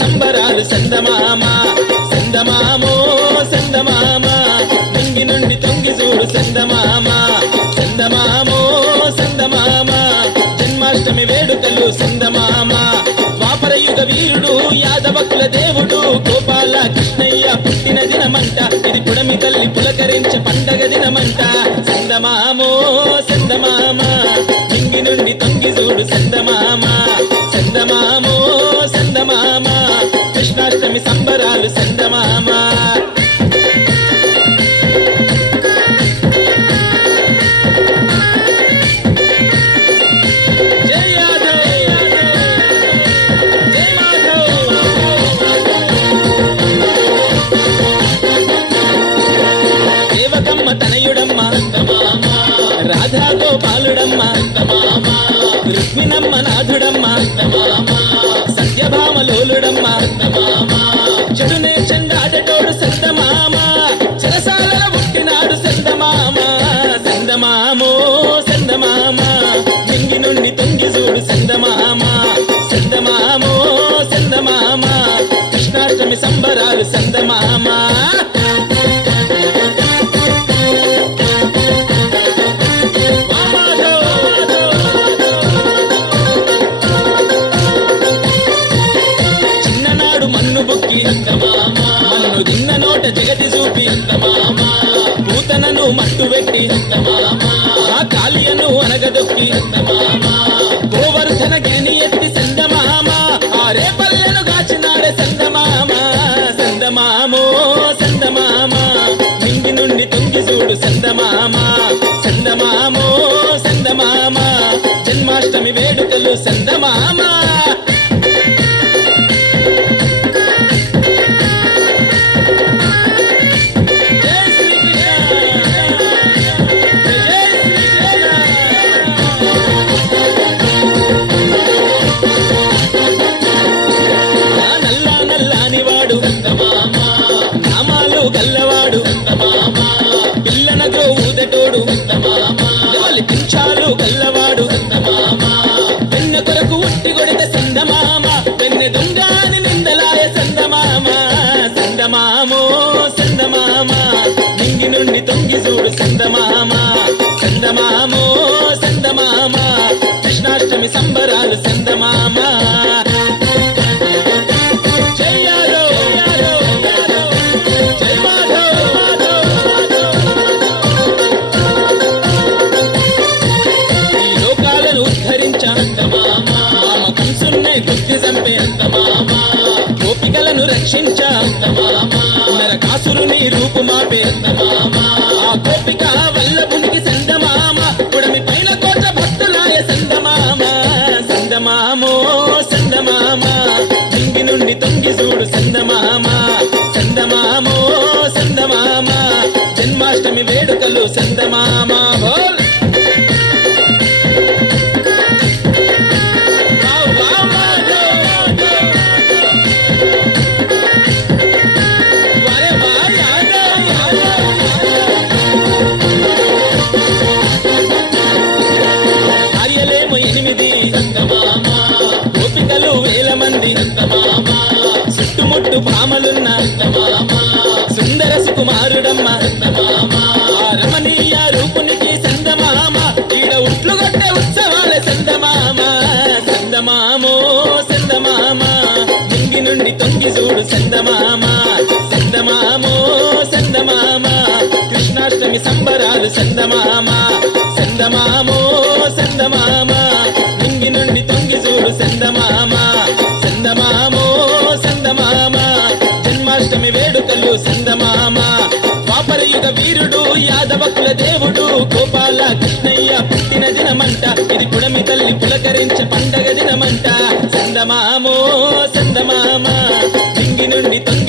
సంబరాలు సందమామ సందమామో సందమామ నింగి నుండి తొంగి చూడు సందమామ సందమామో సందమామ జన్మాష్టమి వేడుకలు సందమామ ద్వాపరయుగ వీరుడు యాదవకుల దేవుడు గోపాల కృష్ణయ్య పుట్టిన దినమంట ఇది పుడమి తల్లి పులకరించే పండగ దినమంట సందమామో సందమామ నింగి నుండి తొంగి చూడు సందమామ సందమామో సందమామ కృష్ణాష్టమి సంబరాలు సందమామ దేవకమ్మ తనయుడమ్మ రాధా గోపాలుడమ్మ రుక్మిణమ్మ నాథుడమ్మ సత్యభామ లోలుడమ్మ చెడునే చెండాడటోడు సందమామ చెరసాల పుట్టినాడు సందమామ సందమామో సందమామ నింగి నుండి తొంగి చూడు సందమామ సందమామో సందమామ కృష్ణాష్టమి సంబరాలు సందమామ మన్ను దిన్న నోట జగతి చూపి పూతనను మట్టు పెట్టి ఆ కాళియను అనగదొక్కి గోవర్ధన గిరిని ఎత్తి సందమామ ఆ రేపల్లెను గాచినాడే సందమామ సందమామో సందమామ నింగి నుండి తొంగి చూడు సందమామ సందమామో సందమామ జన్మాష్టమి వేడుకలు సందమామ నామాలు గల్లవాడు పిల్లనగో ఊదటోడు ఎవలి పింఛాలు గల్లవాడు వెన్న కొరకు ఉట్టి కొడితే సందమామ వెన్నె దొంగాని నిందలాయ సందమామ సందమామో సందమామ నింగి నుండి తొంగి చూడు సందమామ సందమామో సందమామ కృష్ణాష్టమి సంబరాలు సందమామ గోపికలను రక్షించ నరకాసురుని రూపుమాపే ఆ గోపిక వల్లభునికి సందమామ పుడమి పైన కోట భక్తులాయ సందమామ సందమామో సందమామ నింగి నుండి తొంగి చూడు సందమామ సందమామో సందమామ జన్మాష్టమి వేడుకలు సందమామ బోల్ గోపికలు వేల మంది చుట్టుముట్టు భామలున్న సుందర సుకుమారుడమ్మ రమణీయ రూపునికి సందమామ ఈడ ఉట్లు కొట్టే ఉత్సవాల సందమామ సందమామో సందమామ నింగి నుండి తొంగి చూడు సందమామ సందమామో సందమామ కృష్ణాష్టమి సంబరాలు సందమామ సందమామో సందమామ నింగి నుండి తొంగి చూడు సందమామ సందమామో సందమామ జన్మాష్టమి వేడుకలు సందమామ ద్వాపరయుగ వీరుడు యాదవకుల దేవుడు గోపాల కృష్ణయ్య పుట్టిన దినమంట ఇది పుడమి తల్లి పులకరించే పండగ దినమంట చందమామో చందమామ దింగి నుండి తొంగి